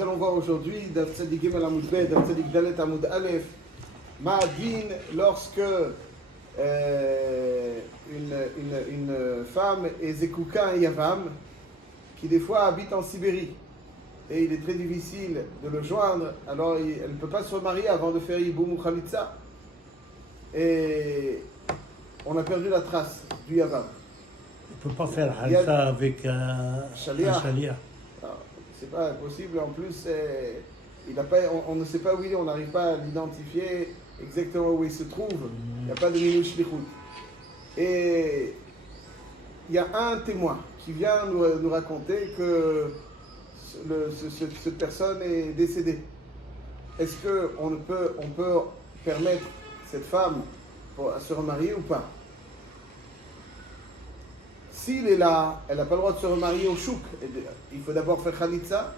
Nous allons voir aujourd'hui Daf Tzadik Gimel Amud Bet, Daf Tzadik Dalet Amud Aleph, Ma'adin lorsque une femme est Zekouka un Yavam qui des fois habite en Sibérie et il est très difficile de le joindre, alors elle ne peut pas se remarier avant de faire Yiboum ou Khalitsa et on a perdu la trace du Yavam. On ne peut pas faire Khalitsa avec un Shaliach. Shaliach. C'est pas possible, en plus on ne sait pas où il est, on n'arrive pas à l'identifier exactement où il se trouve, il n'y a pas de minouche shlichut. Et il y a un témoin qui vient nous raconter que cette personne est décédée. Est-ce qu'on peut permettre cette femme à se remarier ou pas? S'il est là, elle n'a pas le droit de se remarier au chouk. Il faut d'abord faire Khalitsa.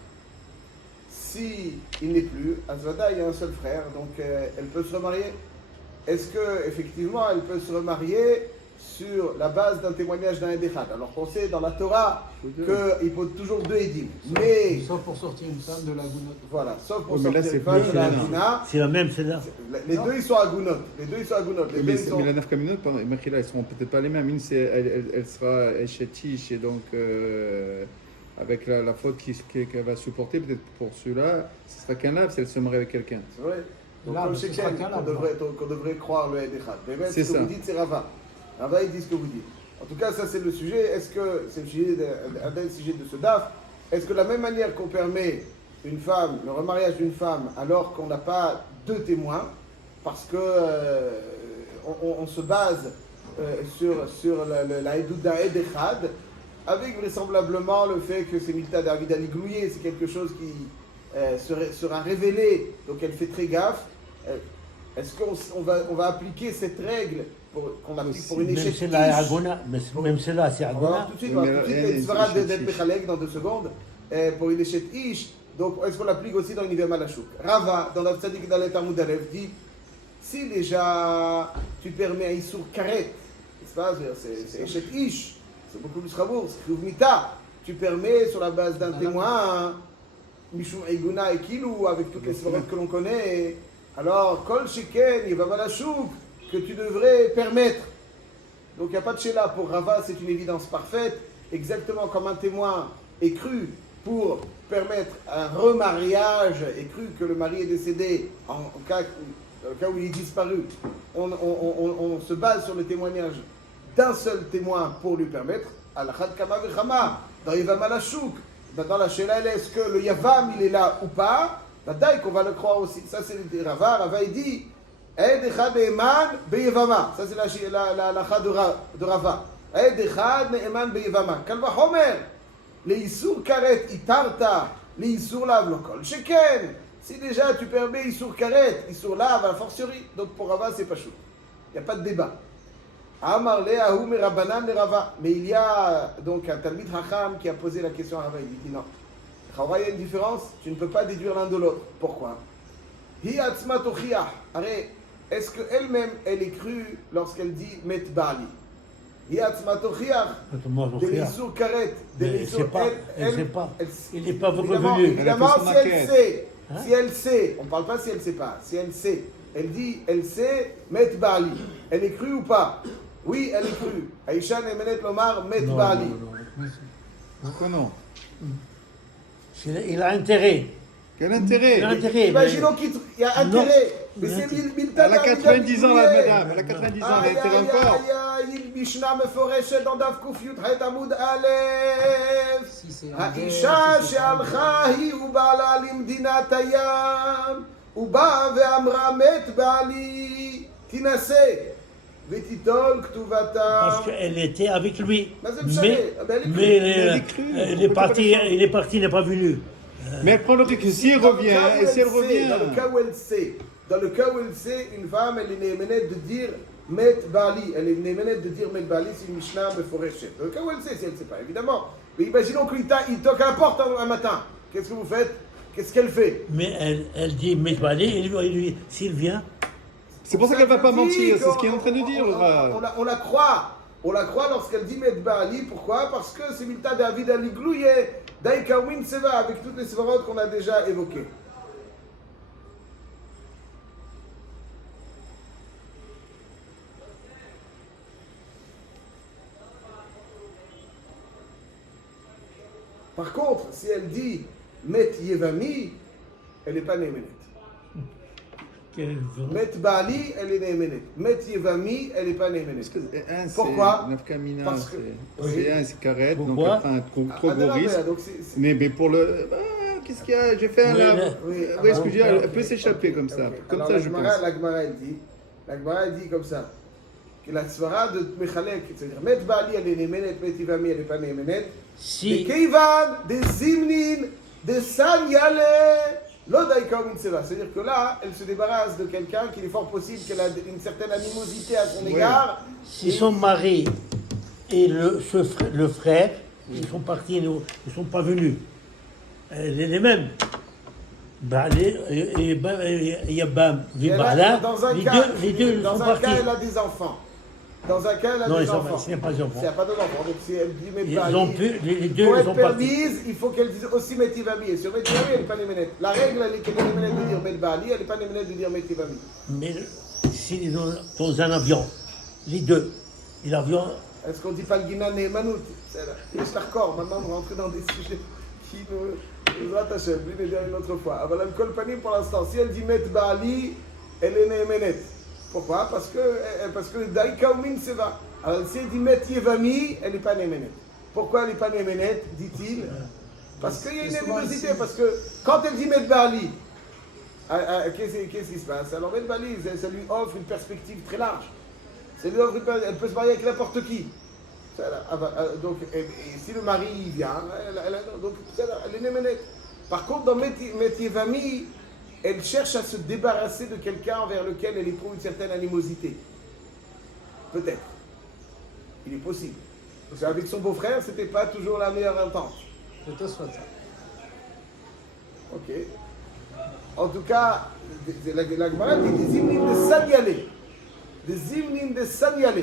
Si il n'est plus, Azvada, il y a un seul frère, donc elle peut se remarier. Est-ce qu'effectivement, elle peut se remarier sur la base d'un témoignage d'un Edechad? Alors qu'on sait dans la Torah qu'il faut toujours deux Edim. Mais sauf pour sortir une femme de la Gounod. voilà, sauf pour mais sortir là, c'est une femme plus de la Shana. Gouna. C'est la même, c'est là. Les deux, ils sont à Gounod. Les deux, ils sont à Gounod. Les deux, Mais, ils sont... mais la Nafkamina, Machila, ils seront peut-être pas les mêmes. Une, elle sera Eshetish et donc avec la faute qu'elle va supporter, peut-être pour ceux-là, ce sera qu'un lave si elle se marie avec quelqu'un. C'est vrai. Donc, Là, comme ce chez sera Ken, qu'un qu'on devrait croire le Edechad. Mais même C'est ce que ça. vous dites, c'est Rava. Rava, il dit ce que vous dites. En tout cas, ça c'est le sujet. Est-ce que c'est un bel sujet de ce DAF? Est-ce que de la même manière qu'on permet une femme, le remariage d'une femme, alors qu'on n'a pas deux témoins, parce que on se base sur la Edouda Edechad, avec vraisemblablement le fait que c'est Milta David Ali Glouye, c'est quelque chose qui sera révélé, donc elle fait très gaffe. Est-ce qu'on va appliquer cette règle qu'on applique pour une Même échec c'est là, Agona. Même c'est là, c'est on va voir Agona. tout de suite, on va tout de suite, il sera d'être Bechalek dans 2 secondes, pour une échec Ish. Donc, est-ce qu'on l'applique aussi dans l'univers Malachouk? Rava, dans la Tzadik Dalet Amud Aleph, dit si déjà tu permets un Issour Karet, n'est-ce pas? C'est échec Ish, c'est beaucoup plus Rabour, c'est Kriv Mita. Tu permets sur la base d'un témoin, Mishum Eiguna et Kilou, avec toutes les sphères que l'on connaît, alors, Kol Sheken, Yeva Malachouk, que tu devrais permettre. Donc il n'y a pas de chéla pour Rava, c'est une évidence parfaite, exactement comme un témoin est cru pour permettre un remariage, est cru que le mari est décédé dans le cas où il est disparu. On se base sur le témoignage d'un seul témoin pour lui permettre. Al-Khad Kama Vechama, dans Yeva Malachouk, dans la chéla, est-ce que le Yavam il est là ou pas? Badaï qu'on va le croire aussi. Ça c'est le Rava. Rava il dit Ed echad ne'eman beyevama. Ça c'est la de Rava. Ed echad ne'eman beyevama. Kal vachomer. Le isur karet itarta. Le isur lav lokol sheken. Si déjà tu permets isur karet, isur lav à la fortiori. Donc pour Rava c'est pas chaud. Il n'y a pas de débat. Amar le ahu merabanan le Rava. Mais il y a donc un Talmid Hacham qui a posé la question à Rava. Il dit non. Il y a une différence, tu ne peux pas déduire l'un de l'autre. Pourquoi? Est-ce qu'elle-même, elle est crue lorsqu'elle dit Met Bali? Il sait pas. Il n'est pas Évidemment, revenu. évidemment Elle a si fait son elle enquête. sait, Hein? si elle sait, on ne parle pas si elle ne sait pas, si elle sait, elle dit, elle sait, Met Bali. Elle est crue ou pas? Oui, elle est crue. Aïcha Nemenet Lomar, Met Non, Bali. Pourquoi non? Il a intérêt. Quel intérêt? Il a intérêt. Imaginons qu'il y a intérêt. Mais Non. c'est Milta. Elle a 90 ans, la madame. Elle a 90 ans, elle a intérêt encore. il Mishnah מפורשת dans דף ק"ח עמוד א' האישה שהלכה היא ובעלה למדינת הים ובאה ואמרה מת בעלי תינשא ותיטול כתובתה. Parce qu'elle était avec lui. Mais c'est Mais, mais elle est mais Elle est crue. il est parti, il n'est pas venu. Mais elle prend le risque. Si elle revient, et si elle revient. dans le cas où elle sait, une femme, elle est némenette de dire Met Bali. Elle est némenette de dire Met Bali, c'est une Mishnah Meforeshet. Dans le cas où elle sait, si elle ne sait pas, évidemment. Mais imaginons qu'il toque à la porte un matin. Qu'est-ce que vous faites? Qu'est-ce qu'elle fait? Mais elle dit Metbali, et lui, s'il vient. C'est pour ça qu'elle ne va pas mentir. C'est ce qu'il est en train de dire. On la croit. On la croit lorsqu'elle dit Met Bali. Pourquoi? Parce que c'est Milta David Ali Glouye. Daika ou Minseva, avec toutes les sévarotes qu'on a déjà évoquées. Par contre, si elle dit Met Yevami, elle n'est pas Nemenet. Met Bali, elle est Nemenet. Met Yevami, elle n'est pas Nemenet. Pourquoi? Parce que c'est carré, donc elle prend un trop gros risque. Mais pour le. Qu'est-ce qu'il y a? J'ai fait un lave. Oui, ce que je dis, elle peut s'échapper comme ça. Comme ça, je pense. La Gemara, elle dit comme ça. Que la svara de Mechalek, c'est-à-dire Met Bali, elle est Nemenet, Met Yevami, elle n'est pas Nemenet. Des Keivan, des Zimnin, des Sanyale, l'Odaika ou Minseva. C'est-à-dire que là, elle se débarrasse de quelqu'un qu'il est fort possible qu'elle a une certaine animosité à son égard. Si son mari et le frère, ils sont partis, ils ne sont pas venus. Les mêmes. Yabam, Vibala, les deux sont partis. Dans un cas, elle a des enfants. Dans un cas, elle a des enfants. Il n'y a pas d'enfants. Il n'y a pas d'enfants. Donc, si elle dit Metbali, les deux pour sont être permise, il faut qu'elle dise aussi Metivami. Et sur Metivami, elle n'est pas Nemenet. La règle, elle est qu'elle est Nemenet de dire Metbali, elle n'est pas Nemenet de dire Metivami. Mais s'ils sont dans un avion, les deux, et l'avion. Est-ce qu'on ne dit pas le Guinan et Manout? C'est d'accord. Maintenant, on va rentrer dans des sujets qui nous attachent. Je vais le dire une autre fois. Avant la Kolpani, pour l'instant, si elle dit Metbali, elle est Nemenet. Pourquoi? Parce que Daika ou Minseva. Alors si elle dit Met Yevami, elle n'est pas Nemenet. Pourquoi elle n'est pas Nemenet, dit-il? Parce qu'il y a une animosité. Parce que quand elle dit Met Bali, qu'est-ce qui se passe? Alors Met Bali, ça lui offre une perspective très large. Elle peut se marier avec n'importe qui. Donc, et si le mari vient, elle est Nemenet. Par contre, dans Met Yevami, elle cherche à se débarrasser de quelqu'un envers lequel elle éprouve une certaine animosité. Peut-être. Il est possible. Parce qu'avec son beau-frère, c'était pas toujours la meilleure entente. Peut-être soit ça. Ok. En tout cas, la Gemara dit des hymnes de Sanyale. Des hymnes de Sanyale.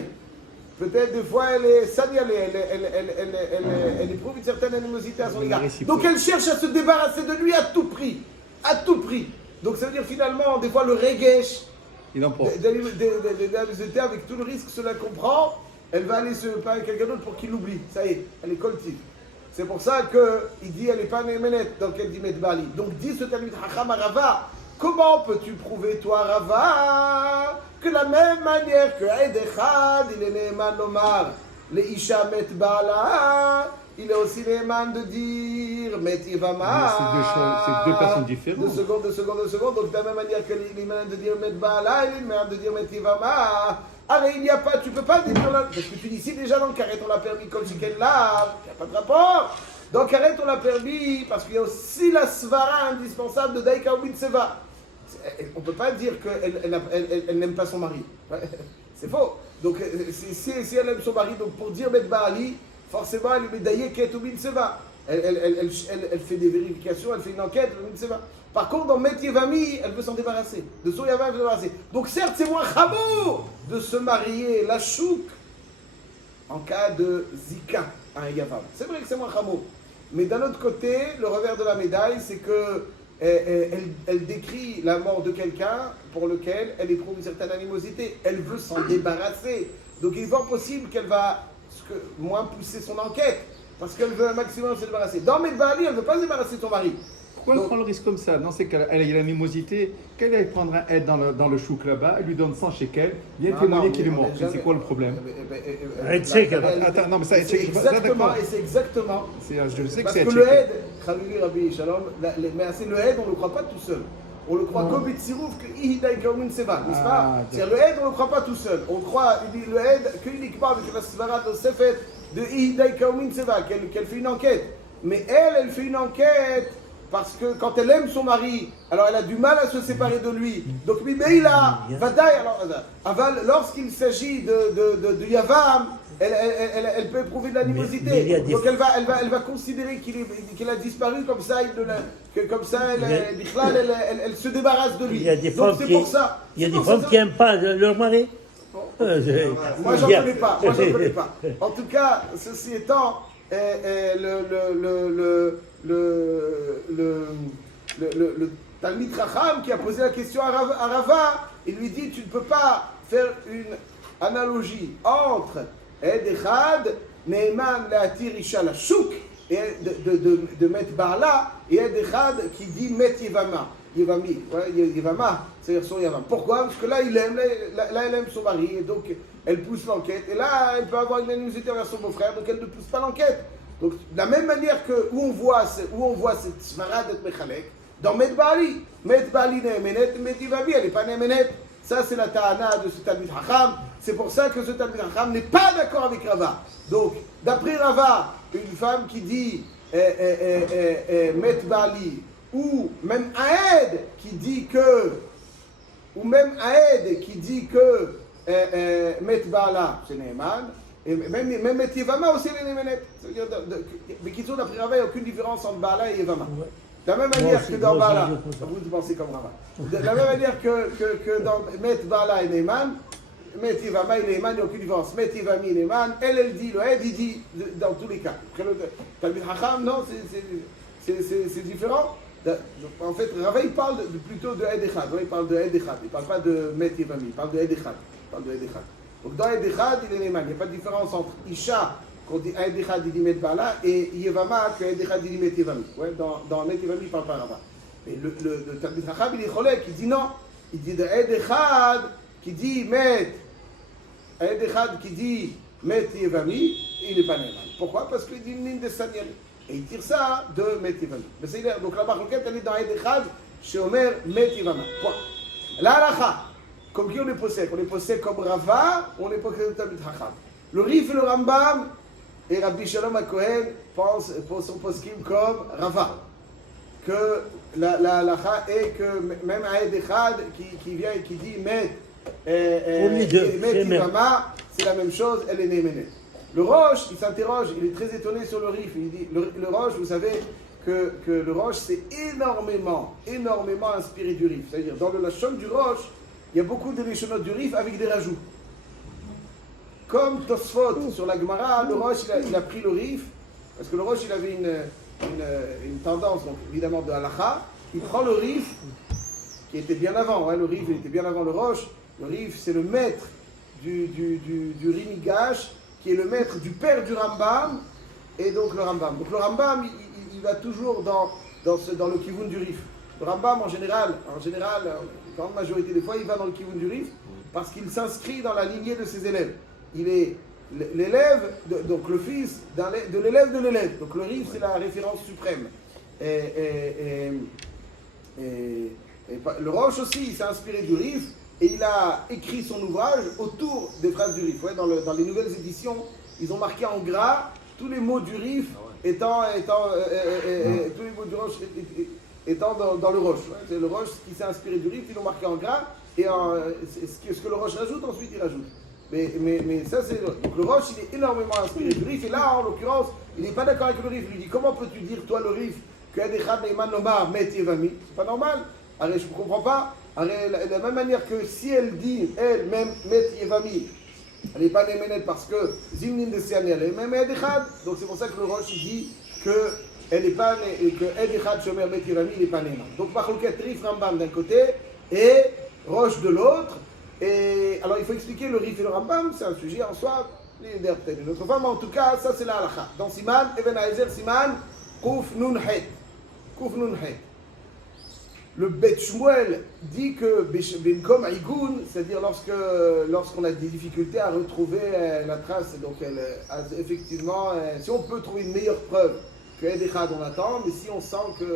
Peut-être des fois elle est Sanyale, elle éprouve une certaine animosité à son égard. Donc elle cherche à se débarrasser de lui à tout prix. À tout prix. Donc ça veut dire finalement, des fois le regesh, d'animosité avec tout le risque, cela comprend, elle va aller se parler avec quelqu'un d'autre pour qu'il l'oublie. Ça y est, elle est collective. C'est pour ça qu'il dit elle n'est pas Nemenet, donc elle dit Metbali. Donc dit ce Talmid Chacham à Rava, comment peux-tu prouver toi Rava que la même manière que Eid Echad, il est Neeman Lomar, les Isha Metbala, il est aussi Neeman de dire Metivama. C'est deux personnes différentes. Deux secondes. Donc de la même manière que Neeman de dire Metbala, il est Neeman de dire Metivama. Allez, il n'y a pas, tu peux pas dire parce que tu dis si déjà dans le carré on l'a permis comme chicken là, il n'y a pas de rapport. Dans le carré on l'a permis parce qu'il y a aussi la svara indispensable de Daika ou Minseva. On ne peut pas dire qu'elle n'aime pas son mari. C'est faux. Donc si elle aime son mari, donc pour dire Met Baali, forcément elle est médaillée Ket ou Minseva. Elle fait des vérifications, elle fait une enquête, Minseva. Par contre, dans Met Yevami, elle veut s'en débarrasser. De son Yavam, elle veut s'en débarrasser. Donc certes, c'est moins chameau de se marier la chouk en cas de zika à un Yavam. C'est vrai que c'est moins chameau. Mais d'un autre côté, le revers de la médaille, c'est que elle décrit la mort de quelqu'un pour lequel elle éprouve une certaine animosité. Elle veut s'en débarrasser. Donc il est fort possible qu'elle va moins pousser son enquête parce qu'elle veut un maximum se débarrasser. Dans Metbali, elle ne veut pas se débarrasser de son mari. Pourquoi elle prend le risque comme ça? Dans ces cas-là, elle a l'animosité. Qu'elle aille prendre un aide dans le chouk là-bas, elle lui donne 100 shekels, vient témoigner qu'il est mort. C'est quoi le problème? Attends, non, mais ça, c'est exactement. Je sais que parce c'est que le aide, Khalili Rabbi Shalom, mais c'est le aide, on ne le croit pas tout seul. On le croit comme Itzirouf que Ihidai Kaumin Seva, n'est-ce pas? C'est-à-dire le aide, on ne le croit pas tout seul. On croit, il dit le aide qu'uniquement avec la Svara de Sefet de Ihidai Kaumin Seva, qu'elle fait une enquête. Mais elle fait une enquête. Parce que quand elle aime son mari, alors elle a du mal à se séparer de lui. Donc Mibeila, Vadaï, alors lorsqu'il s'agit de Yavam, elle peut éprouver de l'animosité. Donc elle va considérer qu'il a disparu comme ça, elle se débarrasse de lui. Donc c'est pour ça. Il y a des femmes qui n'aiment pas leur mari. Moi j'en connais pas. En tout cas, ceci étant, le Talmid Chacham qui a posé la question à Rava, il lui dit tu ne peux pas faire une analogie entre Ed Echad, Neeman Leatir Isha la Chouk, et de mettre Baala, et Ed Echad qui dit Met Yevama. Yevami, ouais, Yevama, c'est-à-dire son Yavam. Pourquoi? Parce que là, elle aime son mari, et donc elle pousse l'enquête. Et là, elle peut avoir une animosité envers son beau-frère, donc elle ne pousse pas l'enquête. Donc, de la même manière que où on voit cette Svara d'être Mechalek, dans Met Bali Neemenet, Met Yevami, elle n'est pas Neemenet. Ça, c'est la ta'ana de ce Talmid Chacham. C'est pour ça que ce Talmid Chacham n'est pas d'accord avec Rava. Donc, d'après Rava, une femme qui dit Met Bali, ou même Aed qui dit que Met Bala, c'est Neeman, et même Met Yevama aussi, c'est Neemenet. Mais qui sont d'après Rava, il n'y a aucune différence entre Bala et Yevama. De la même manière que dans Bala, vous pensez comme Rava. De la même manière que dans Met Bala et Neeman, Met Yevama et Neeman, il n'y a aucune différence. Met Yevami et Neeman, elle dit, le Aed, il dit dans tous les cas. Talmid Chacham, non, c'est différent. En fait, Rava il parle plutôt de Ed Echad, il parle de Ed Echad, il ne parle pas de Met Yevami, il parle de Ed Echad. Donc dans Ed Echad, il est Neeman. Il n'y a pas de différence entre Isha, qu'on dit Ed Echad, il dit Met Bala, et Yevama, que Ed Echad, il dit Met Yevami. Ouais, dans Met Yevami, il ne parle pas Rava. Mais le Talmid Chacham, il est cholek, il dit non. Il dit de Ed Echad, qui dit Met, Ed Echad, qui dit Met Yevami, il n'est pas Neeman. Pourquoi? Parce qu'il dit Nin de Sanyel. Et il tire ça de Met Yevami. Mais c'est clair. Donc la marloquette, elle est dans Ed Echad, chez Omer, Met Yevama. Point. La halacha, comme qui on est possède? On est possède comme Rava, on est possède comme Talmid Chacham. Le Rif et le Rambam, et Rabbi Shalom HaKohen pensent pour son poskim comme Rava. Que la halacha est que même à Ed Echad, qui vient et qui dit Met Yevama, c'est la même chose, elle est Neemenet. Le Roche, il s'interroge, il est très étonné sur le Rif. Il dit, le Roche, vous savez que le Roche, c'est énormément inspiré du Rif. C'est-à-dire, dans le Lachon du Roche, il y a beaucoup de Lachonot du Rif avec des rajouts. Comme Tosfot sur la Gemara, le Roche, il a pris le Rif, parce que le Roche, il avait une tendance, donc évidemment, de halacha. Il prend le Rif, qui était bien avant, le Rif, il était bien avant le Roche. Le Rif, c'est le maître du Rimigash, qui est le maître du père du Rambam, et donc le Rambam. Donc le Rambam, il va toujours dans le kivun du Rif. Le Rambam, en général, la grande majorité des fois, il va dans le kivun du Rif, parce qu'il s'inscrit dans la lignée de ses élèves. Il est l'élève, donc le fils de l'élève de l'élève. Donc le Rif, c'est la référence suprême. Et le Roche aussi, il s'est inspiré du Rif, et il a écrit son ouvrage autour des phrases du Rif. Ouais, dans les nouvelles éditions, ils ont marqué en gras tous les mots du Rif tous les mots du Roche étant dans le Roche. Ouais. C'est le Roche qui s'est inspiré du Rif, ils l'ont marqué en gras, et ce que le Roche rajoute, ensuite il rajoute. Mais ça, c'est. Donc le Roche, il est énormément inspiré du Rif, et là, en l'occurrence, il n'est pas d'accord avec le Rif. Il lui dit comment peux-tu dire, toi, le Rif, que Ed-Echad Neeman Lomar Met Yevami? C'est pas normal. Alors, je ne comprends pas. Alors, de la même manière que si elle dit, elle-même, Met Yevami, elle n'est pas Neemenet parce que Zimnin de Siani, elle est même Ed-Echad. Donc c'est pour ça que le Roche, il dit qu'elle n'est pas, que Ed-Echad Shomer Met Yevami, il n'est pas Neeman. Donc, Machloket Rif Rambam d'un côté et Roche de l'autre. Et alors, il faut expliquer le Rif et le Rambam, c'est un sujet en soi, peut-être une autre fois, mais en tout cas, ça c'est la halakha. Dans Siman, Even Haezer Siman, Kuf Nun Het. Kuf Nun Het. Le Bet Shmuel dit que Benkom Igun, c'est-à-dire lorsqu'on a des difficultés à retrouver la trace, donc effectivement, si on peut trouver une meilleure preuve que Ed-Echad, on attend, mais si on sent qu'il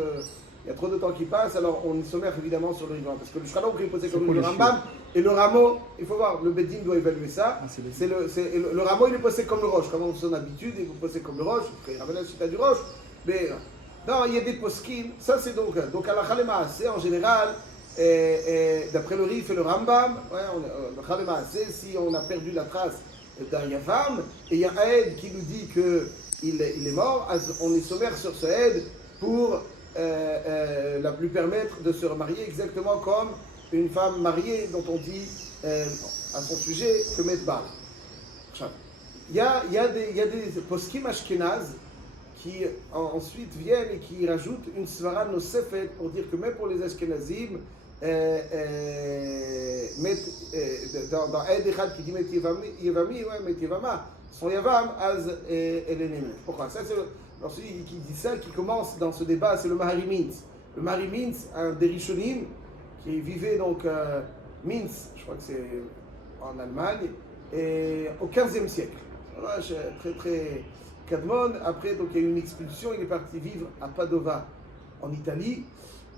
y a trop de temps qui passe, alors on sommaire évidemment sur le rivant. Parce que le Shkhalom qui est posé comme le Rambam, et le rameau, il faut voir, le Beddin doit évaluer ça. Le rameau, il est posé comme le roche, comme on son habitude, il est posé comme le roche, il ramène la chita du roche, mais non, il y a des poskim, ça c'est donc à la Khalema, c'est en général, d'après le Rif et le Rambam, la Khalema, c'est si on a perdu la trace d'un Yavam, et il y a un aide qui nous dit qu'il est mort, on est sommaire sur ce aide pour lui permettre de se remarier exactement comme une femme mariée dont on dit à son sujet que Met Bal. il y a des poskim ashkénazes qui ensuite viennent et qui rajoutent une svara nosefet pour dire que même pour les ashkénazim, dans Aed Echad qui dit Met Yevami, ouais, Met Yevama, son Yavam, Az Elenemet. Pourquoi? Ça, c'est celui qui dit ça, qui commence dans ce débat, c'est le Mahari Mintz. Le Mahari Mintz, un des Rishonim, qui vivait donc Minsk, je crois que c'est en Allemagne, et au XVe siècle. Voilà, très très Kadmon. Après, donc il y a eu une expulsion, il est parti vivre à Padova, en Italie.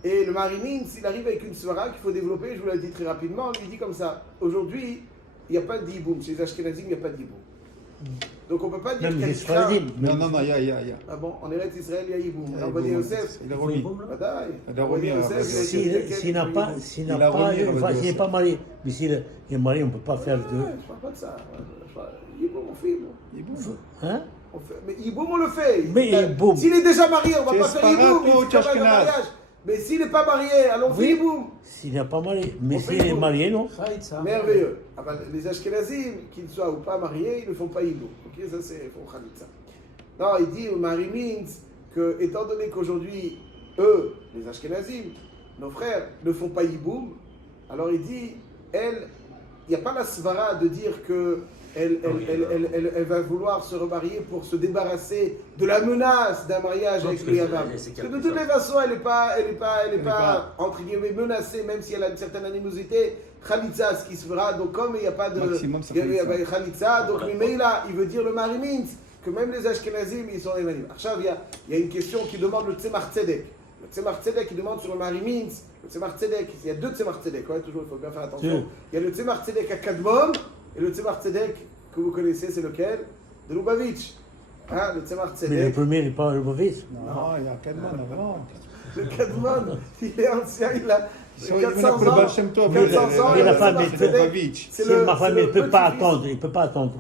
Et le Mahari Mintz, il arrive avec une svara qu'il faut développer, je vous l'ai dit très rapidement, il dit comme ça, aujourd'hui, il n'y a pas de diboum, chez les Ashkenazim, il n'y a pas de diboum. Donc on ne peut pas dire Même qu'il les y a Sfaradim. Non, il y a. Ah bon, en Eretz Israël, il y a Yiboum. Il y a Rabbi Yiboum. Yosef, Il a remis. Badaï. Il a remis, Rabbi Yosef, Rabbi il a été- S'il n'a pas, Il a remis, Rabbi s'il n'est pas marié, mais s'il est marié, on ne peut pas faire Ouais, de. je parle pas de ça. Yiboum, on fait Yiboum. Yiboum. Hein? Mais Yiboum, on le fait. Mais Yiboum. S'il est déjà marié, on Tu ne va es pas faire Yiboum. Sfarad ou Il fait pas le Ashkenaz? mariage. Mais s'il n'est pas marié, allons faire Oui. Yiboum. S'il n'est pas marié. Mais On fait s'il est Yiboum. marié, non. Khaïtsa. Merveilleux. Ah ben, les Ashkenazim, qu'ils soient ou pas mariés, ils ne font pas Yiboum. Ok, ça c'est pour Khalitsa. Non, il dit au Mahari Mintz que, étant donné qu'aujourd'hui, eux, les Ashkenazim, nos frères, ne font pas Yiboum, alors il dit, elle, il n'y a pas la svara de dire que elle va vouloir se remarier pour se débarrasser de la menace d'un mariage Non, avec parce que le c'est- Yavam. c'est Parce que de toutes les façons, elle n'est pas, entre guillemets, menacée, même si elle a une certaine animosité. Khalitsa, ce qui se fera, donc comme il n'y a pas de. Maximum, c'est il y a- Khalitsa. Khalitsa, donc Mimeila, il veut dire le Mahari Mintz, que même les Ashkenazim, ils sont les manim. Achav, il y a une question qui demande le Tzemar Tzedek. Le Tzemar Tzedek, il demande sur le Mahari Mintz. Le Tzemar Tzedek, il y a deux Tzemar Tzedek, ouais, toujours, il faut bien faire attention. Il y a le Tzemar Tzedek à Kadmon, et le Tzemar Tzedek que vous connaissez, c'est lequel? De Lubavitch. Hein, le Tzemar Mais le Tzedek. premier n'est pas Lubavitch. Non, il y a Kadmon avant. Le Kadmon, il est ancien, il a Ils sont 400 pour le ans. Baal Shem Tov. 400 ans, Mais et la le femme Tzemar est- Tzedek, Lubavitch. c'est Si le- ma femme c'est ne le peut pas petit-fils. attendre, il ne peut pas attendre.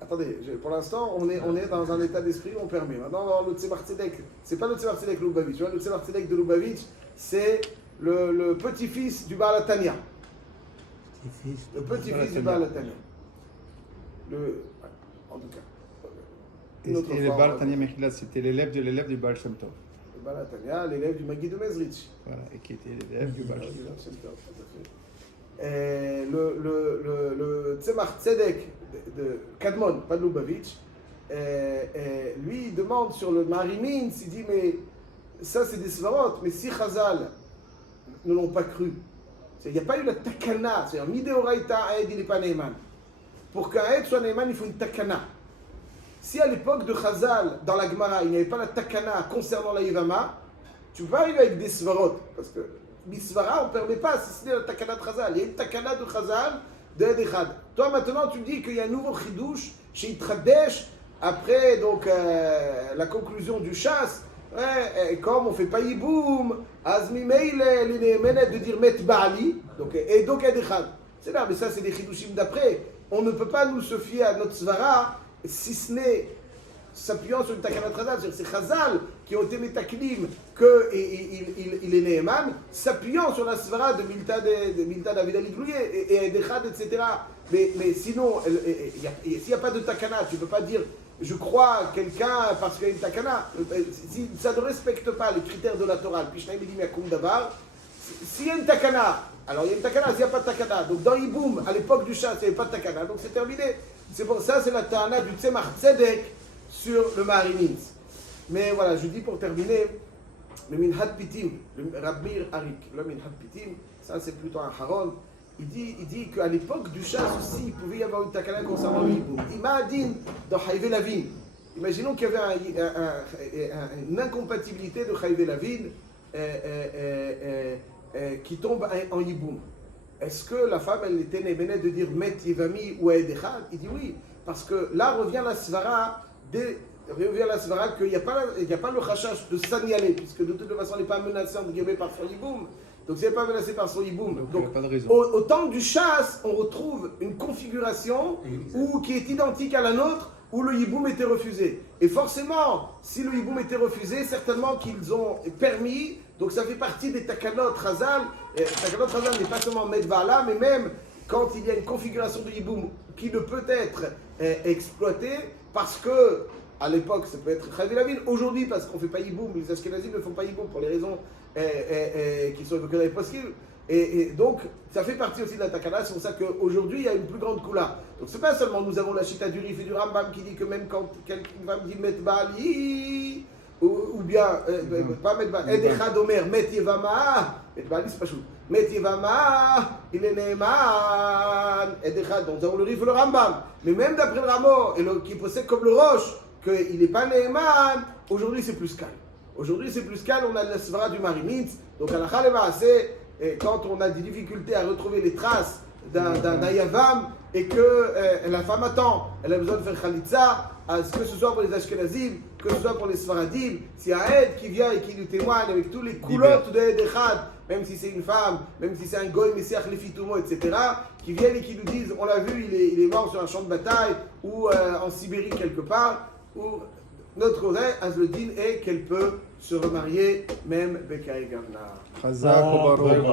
Attendez, pour l'instant, on est dans un état d'esprit où on permet. Maintenant, on va voir le Tzemar Tzedek. C'est pas le Tzemar Tzedek de Lubavitch. Le Tzemar Tzedek de Lubavitch, c'est le petit-fils du Baal HaTanya. Petit-fils. Le petit-fils du Baal HaTanya. En tout cas. Une autre Et le fois, on Baal va- Tanya Mechila, c'était l'élève de l'élève du Baal Shem Tov. Le Baal HaTanya, l'élève du Magid de Mezrich. Voilà, et qui était l'élève du Baal Shem Tov. Et le Tzemar Tzedek de Kadmon, pas de Lubavitch, lui il demande sur le Mahari Mintz, il dit mais ça c'est des svarot, mais si Chazal ne l'ont pas cru, il n'y a pas eu la takana, c'est-à-dire Mideoraita Aed il n'est pas Neyman. Pour qu'un Aed soit Neyman, il faut une takana. Si à l'époque de Chazal, dans la Gemara, il n'y avait pas la takana concernant la Yevama, tu ne peux pas arriver avec des svarot, parce que Misvara, on ne permet pas, si ce n'est la takana de Chazal. Il y a une takana de Chazal de Ed Echad. Toi maintenant, tu me dis qu'il y a un nouveau chidouche chez Itradesh, après donc, la conclusion du chasse, ouais, et comme on ne fait pas Yiboum, Azmi Meile, l'Inémenet de dire Met Baali, donc, et donc Ed Echad. C'est là, mais ça c'est des chidouchim d'après. On ne peut pas nous se fier à notre svara, si ce n'est s'appuyant sur une takana de Chazal, c'est-à-dire c'est Chazal qui ont été métaklim qu'il est Neheman, s'appuyant sur la svara de Milta David Aliglouye et Edechad, etc. Mais sinon, s'il n'y a pas de takana, tu ne peux pas dire je crois à quelqu'un parce qu'il y a une takana. Si ça ne respecte pas les critères de la Torah, puis Shnaim Edim Yakum Davar, s'il y a une takana, alors il y a une takana, s'il n'y a pas de takana. Donc dans Yiboum, à l'époque du chat, il n'y avait pas de takana, donc c'est terminé. C'est pour ça, c'est la ta'ana du Tzemar Tzedek sur le Mahari Mintz. Mais voilà, je dis pour terminer, le Minhad Pitim, le Rabbi Arik, le Minhad Pitim, ça c'est plutôt un haron, il dit qu'à l'époque du chasse aussi, il pouvait y avoir une takana concernant le Yiboum. Imagine dans Haïvé Lavin, imaginons qu'il y avait une incompatibilité de Haïvé Lavin qui tombe en Yiboum. Est-ce que la femme, elle était nébenée de dire Met Yevami ou Aedechad? Il dit oui, parce que là revient la svara qu'il n'y a pas le chachash de s'agnaler, puisque de toute façon, elle n'est pas menacée entre guillemets par son Yiboum. Donc, si elle n'est pas menacée par son Yiboum, Donc, donc il n'y a pas de raison. au temps du chasse, on retrouve une configuration qui est identique à la nôtre, où le Yiboum était refusé. Et forcément, si le Yiboum était refusé, certainement qu'ils ont permis, donc ça fait partie des takanot Chazal. Takanot Chazal n'est pas seulement Medvala, mais même quand il y a une configuration de Yiboum qui ne peut être exploité parce que, à l'époque, ça peut être Chayav Lavin. Aujourd'hui, parce qu'on ne fait pas Yiboum, les Ashkenazim ne font pas Yiboum pour les raisons qui sont évoquées dans les poskim. Et donc, ça fait partie aussi de la Takana, c'est pour ça qu'aujourd'hui, il y a une plus grande Kula. Donc, c'est pas seulement, nous avons la Chita du Rif et du Rambam qui dit que même quand quelqu'une femme dit Met Bali, ou bien, pas Met Bali, Edechad Omer, Met Yevama, Met Bali, c'est pas chou. Met Yevama, il est Neyman, Edechad, donc nous avons le Rif et le Rambam. Mais même d'après le Ramo, qui possède comme le Roche, qu'il n'est pas Neyman, aujourd'hui c'est plus calme. Aujourd'hui c'est plus calme, on a la Svara du Marimitz, donc à la Khalema, c'est. Et quand on a des difficultés à retrouver les traces d'un Yavam et que la femme attend, elle a besoin de faire Khalitza, que ce soit pour les Ashkenazim, que ce soit pour les Sfaradim, s'il y a un aide qui vient et qui lui témoigne avec tous les coulottes de Edechad, même si c'est une femme, même si c'est un goy, Messiach, Lefitumo, etc., qui viennent et qui nous disent on l'a vu, il est mort sur un champ de bataille ou en Sibérie quelque part, où notre Rosaire, Azledin, est qu'elle peut se remarier même Bekaï Gavna. Chazak, Baruch.